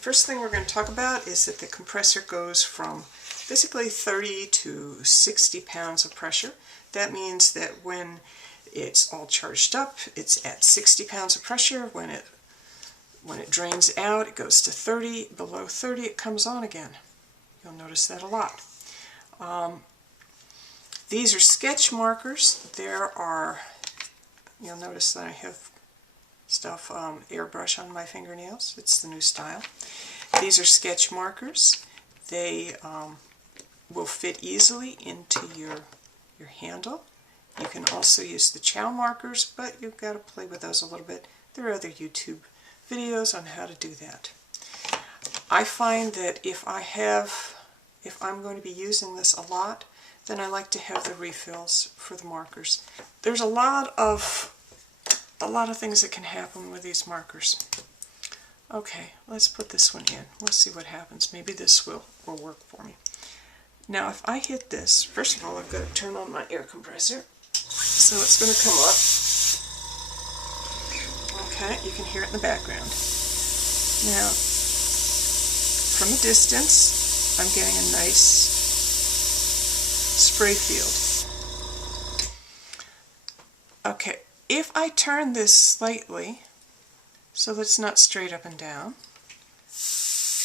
first thing we're going to talk about is that the compressor goes from basically 30 to 60 pounds of pressure. That means that when it's all charged up, it's at 60 pounds of pressure. When it drains out, it goes to 30. Below 30, it comes on again. You'll notice that a lot. These are sketch markers. You'll notice that I have stuff, airbrush on my fingernails. It's the new style. These are sketch markers. They will fit easily into your handle. You can also use the chow markers, but you've got to play with those a little bit. There are other YouTube videos on how to do that. I find that if I'm going to be using this a lot, then I like to have the refills for the markers. There's a lot of things that can happen with these markers. Okay, let's put this one in. We'll see what happens. Maybe this will work for me. Now if I hit this, first of all I've got to turn on my air compressor. So it's going to come up. Okay, you can hear it in the background. Now, from a distance, I'm getting a nice spray field. Okay, if I turn this slightly so that it's not straight up and down,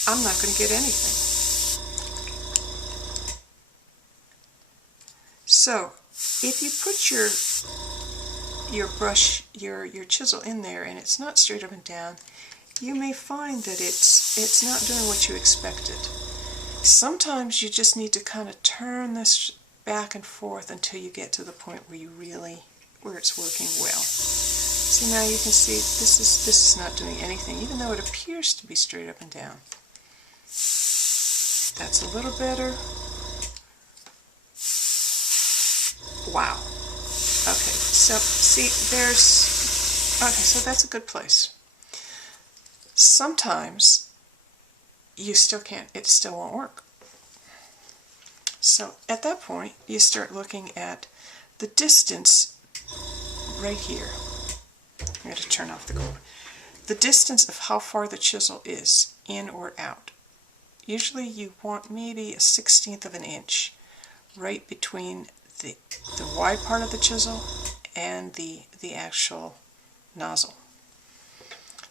I'm not going to get anything. So, if you put your brush, your chisel in there and it's not straight up and down, you may find that it's not doing what you expected. Sometimes you just need to kind of turn this back and forth until you get to the point where where it's working well. See, now you can see this is not doing anything, even though it appears to be straight up and down. That's a little better. Wow. Okay, so see, so that's a good place. Sometimes you still can't, it still won't work. So at that point, you start looking at the distance right here. I'm going to turn off the globe. The distance of how far the chisel is, in or out. Usually you want maybe a 1/16 of an inch right between the wide part of the chisel and the actual nozzle.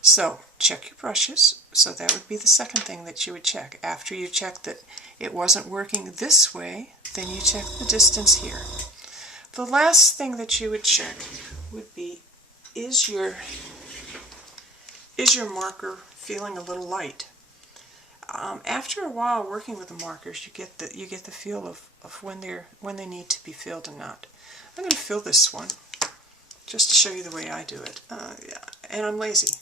So check your brushes. So that would be the second thing that you would check. After you check that it wasn't working this way, then you check the distance here. The last thing that you would check would be, is your marker feeling a little light? After a while working with the markers, you get the feel of when they need to be filled and not. I'm going to fill this one just to show you the way I do it. And I'm lazy.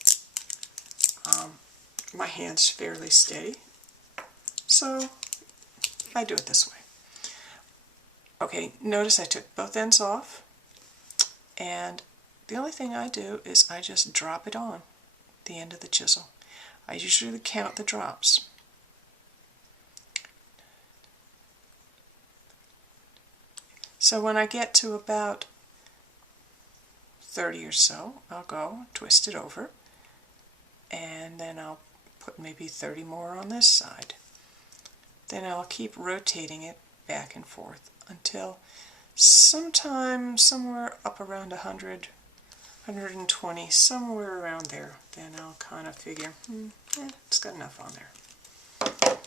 My hand's fairly steady, so I do it this way. Okay, notice I took both ends off, and the only thing I do is I just drop it on the end of the chisel. I usually count the drops. So when I get to about 30 or so, I'll go twist it over, and then I'll put maybe 30 more on this side. Then I'll keep rotating it back and forth until sometime somewhere up around 100, 120, somewhere around there. Then I'll kind of figure, it's got enough on there. Put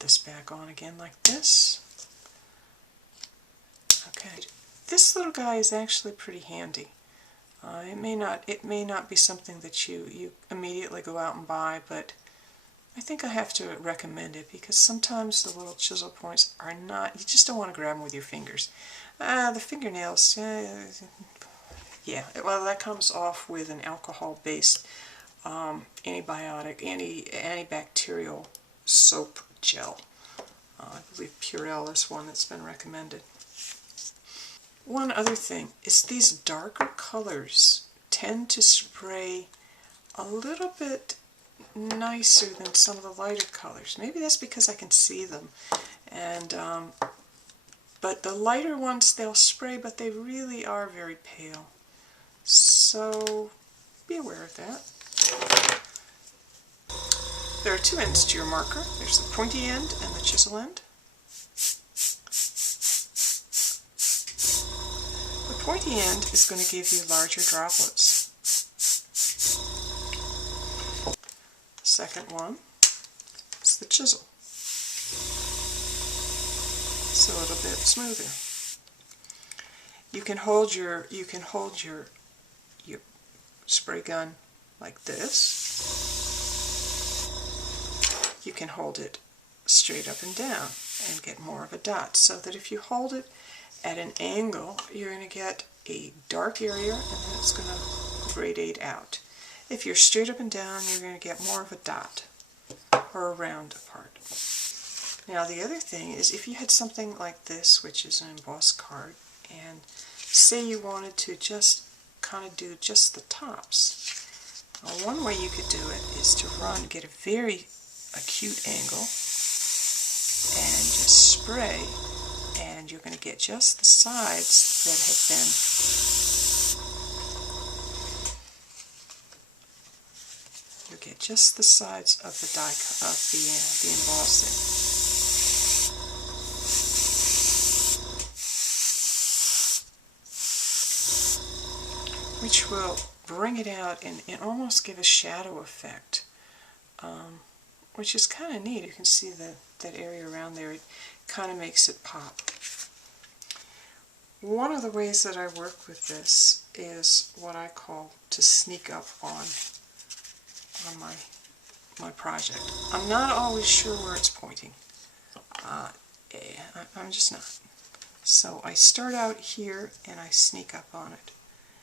this back on again like this. Okay, this little guy is actually pretty handy. It may not be something that you immediately go out and buy, but I think I have to recommend it because sometimes the little chisel points are not, you just don't want to grab them with your fingers. The fingernails, yeah, well that comes off with an alcohol-based antibacterial soap gel. I believe Purell is one that's been recommended. One other thing is these darker colors tend to spray a little bit nicer than some of the lighter colors. Maybe that's because I can see them. And but the lighter ones, they'll spray, but they really are very pale. So be aware of that. There are two ends to your marker. There's the pointy end and the chisel end. The pointy end is going to give you larger droplets. The second one is the chisel. It's a little bit smoother. You can hold your spray gun like this. You can hold it straight up and down and get more of a dot, so that if you hold it at an angle, you're going to get a dark area and then it's going to gradate out. If you're straight up and down, you're going to get more of a dot or a round part. Now the other thing is, if you had something like this, which is an embossed card, and say you wanted to just kind of do just the tops, well, one way you could do it is to get a very acute angle and just spray, and you're going to get just the sides that have been, you'll get just the sides of the the embossing. Which will bring it out and almost give a shadow effect, which is kind of neat. You can see that area around there. It kind of makes it pop. One of the ways that I work with this is what I call to sneak up on my project. I'm not always sure where it's pointing. I'm just not. So I start out here and I sneak up on it.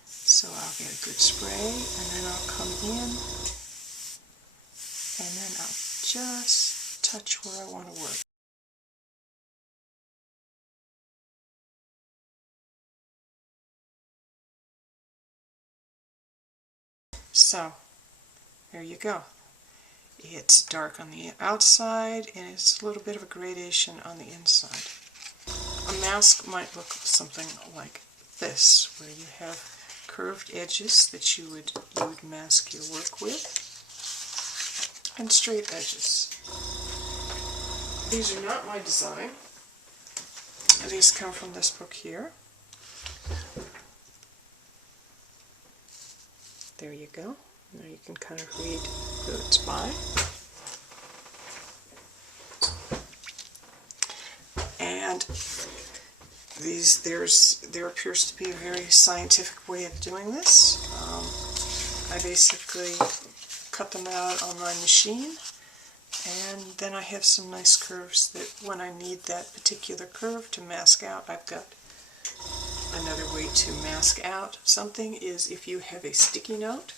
So I'll get a good spray, and then I'll come in, and then I'll just touch where I want to work. So, there you go. It's dark on the outside, and it's a little bit of a gradation on the inside. A mask might look something like this, where you have curved edges that you would mask your work with, and straight edges. These are not my design. These come from this book here. There you go. Now you can kind of read who it's by. And there appears to be a very scientific way of doing this. I basically cut them out on my machine, and then I have some nice curves that when I need that particular curve to mask out, I've got another way to mask out something is if you have a sticky note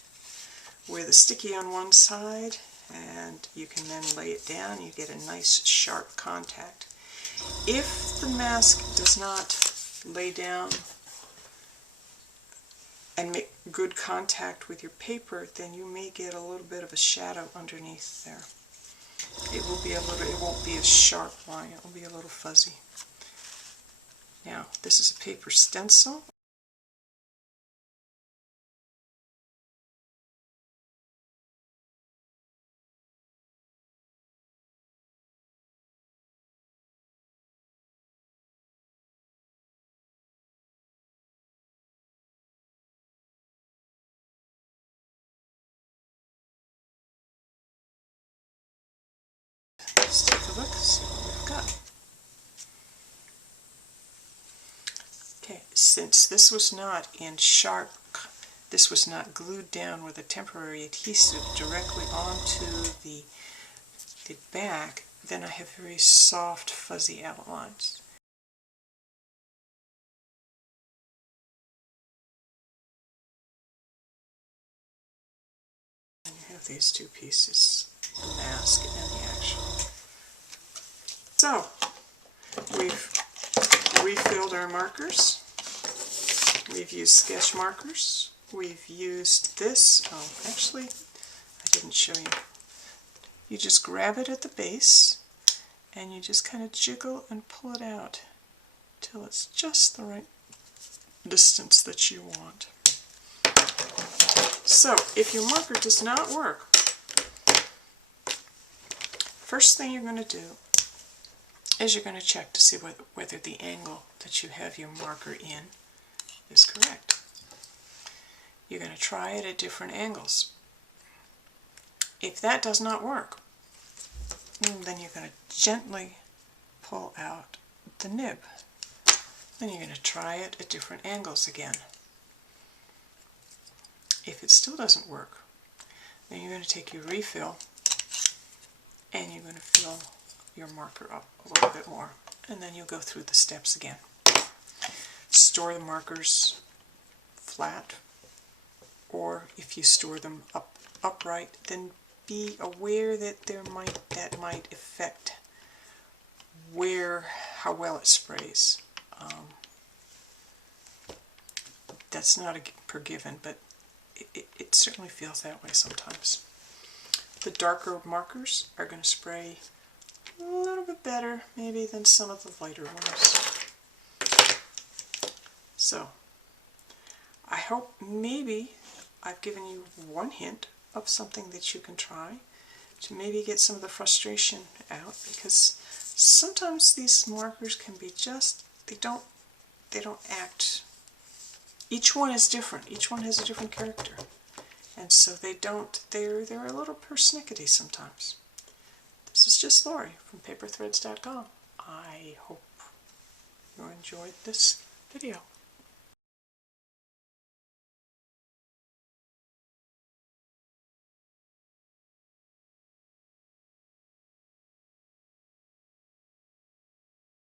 with a sticky on one side, and you can then lay it down, you get a nice sharp contact. If the mask does not lay down and make good contact with your paper, then you may get a little bit of a shadow underneath there. It won't be a sharp line, it will be a little fuzzy. Now, this is a paper stencil. Let's take a look, see what we've got. Okay, since this was not this was not glued down with a temporary adhesive directly onto the back, then I have very soft, fuzzy outlines. And you have these two pieces, the mask and the actual. So, we've refilled our markers. We've used sketch markers. We've used this. Oh, actually, I didn't show you. You just grab it at the base, and you just kind of jiggle and pull it out till it's just the right distance that you want. So, if your marker does not work, First thing you're going to do is you're going to check to see whether the angle that you have your marker in is correct. You're going to try it at different angles. If that does not work, then you're going to gently pull out the nib. Then you're going to try it at different angles again. If it still doesn't work, then you're going to take your refill and you're going to fill your marker up a little bit more, and then you'll go through the steps again. Store the markers flat, or if you store them upright, then be aware that that might affect how well it sprays. That's not per given, but it certainly feels that way sometimes. The darker markers are going to spray a little bit better maybe than some of the lighter ones. So I hope maybe I've given you one hint of something that you can try to maybe get some of the frustration out, because sometimes these markers can be they don't act. Each one is different. Each one has a different character. And so they're a little persnickety sometimes. This is just Lori from paperthreads.com. I hope you enjoyed this video.